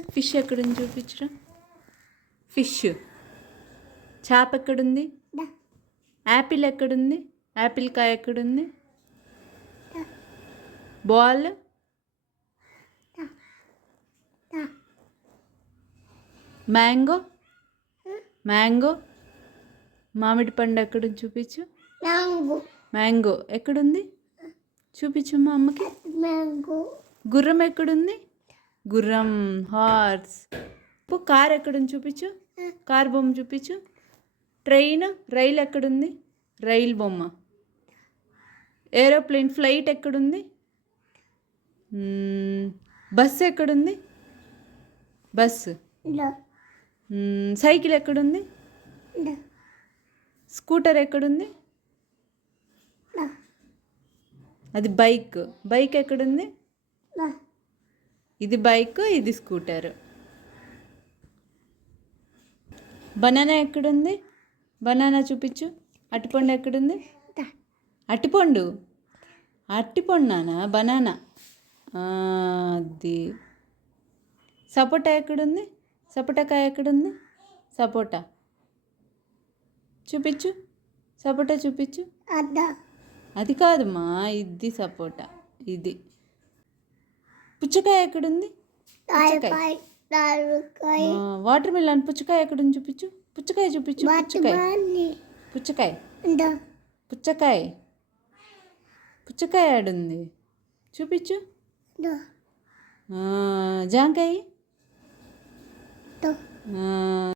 Fish ఎక్కడుంది చూపించరా. Fish. చేప ఎక్కడుంది. యాపిల్ ఎక్కడుంది. యాపిల్ కాయ ఎక్కడుంది. బాల్. మ్యాంగో. మ్యాంగో. మామిడి పండు ఎక్కడుంది చూపించు. మ్యాంగో ఎక్కడుంది చూపించు మా అమ్మకి. గుర్రం ఎక్కడుంది. గుర్రం హార్స్. కార్ ఎక్కడుంది చూపించు. కార్ బొమ్మ చూపించు. ట్రైన్ రైలు ఎక్కడుంది. రైలు బొమ్మ. ఏరోప్లేన్ ఫ్లైట్ ఎక్కడుంది. బస్సు ఎక్కడుంది. బస్సు. సైకిల్ ఎక్కడుంది. స్కూటర్ ఎక్కడుంది. అది బైక్. బైక్ ఎక్కడుంది. ఇది బైక్, ఇది స్కూటర్. బనానా ఎక్కడుంది. బనానా చూపించు. అరటిపండు ఎక్కడుంది. అరటిపండు. అరటిపండు నానా బనానా. అది. సపోటా ఎక్కడుంది. సపోటాకాయ ఎక్కడుంది. సపోటా చూపించు. సపోటా చూపించు. అది కాదమ్మా, ఇది సపోటా. ఇది. పుచ్చకాయ ఎక్కడుంది. పుచ్చకాయ. Water melon. పుచ్చకాయ ఎక్కడుంది చూపించు. పుచ్చకాయ చూపించు. పుచ్చకాయ. పుచ్చకాయ. పుచ్చకాయ. పుచ్చకాయ ఆడుంది చూపించు. జాంకాయ.